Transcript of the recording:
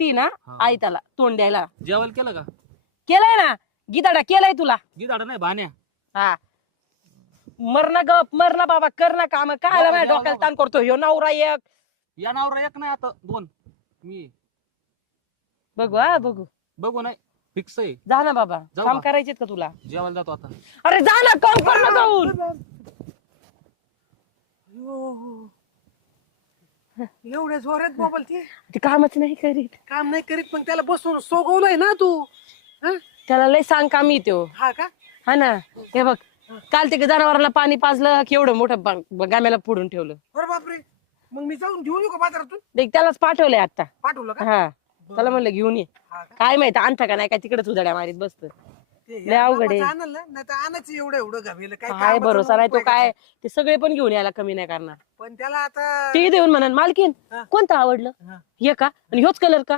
ती ना हा. आई त्याला तोंड द्यायला जेवायला केलं का? केलाय ना गिदाडा केलाय तुला गिधाड नाही भाण्या. हा मर ना गप मर ना बाबा कर ना काम काय आला माझ्या जाऊ, डोक्याला जाऊ. ताण करतो ह्यो नवरा एक या नावर एक नाही आता 2 मी बघू हा बघू बघू नाही फिक्स आहे. जा ना बाबा जाऊ काम का? करायचेत का तुला जेवायला जातो आता. अरे जा ना काम कर ना जाऊन एवढ्या जोरात मोबाईल ती ती कामच नाही करीत काम नाही करीत पण त्याला बसून सोगवलंय ना तू हं? त्याला लय सांग काम येतो हा का हा ना हे बघ काल ते जनावरांना पाणी पाजलं केवढं मोठं गाम्याला फोडून ठेवलं बरं बापरे मग मी जाऊन घेऊन येऊ का बाजारातून देख त्यालाच पाठवलंय आता पाठवलं का हा त्याला म्हणलं घेऊन ये हा का? काय माहित आणता का नाही काय तिकडेच उदाड्या मारीत बसत ते लय अवघड आहे. बाबाचं आणलं नाही तर आणायचं एवढं घावेलं काय काय कामाचं भरोसा नाही तो उपयोगाचं. काय ते सगळे पण घेऊन यायला कमी नाही करणार पण त्याला आता ते देऊन म्हणन मालकीन हा. कोणतं आवडलं हा. हे का आणि ह्योच कलर का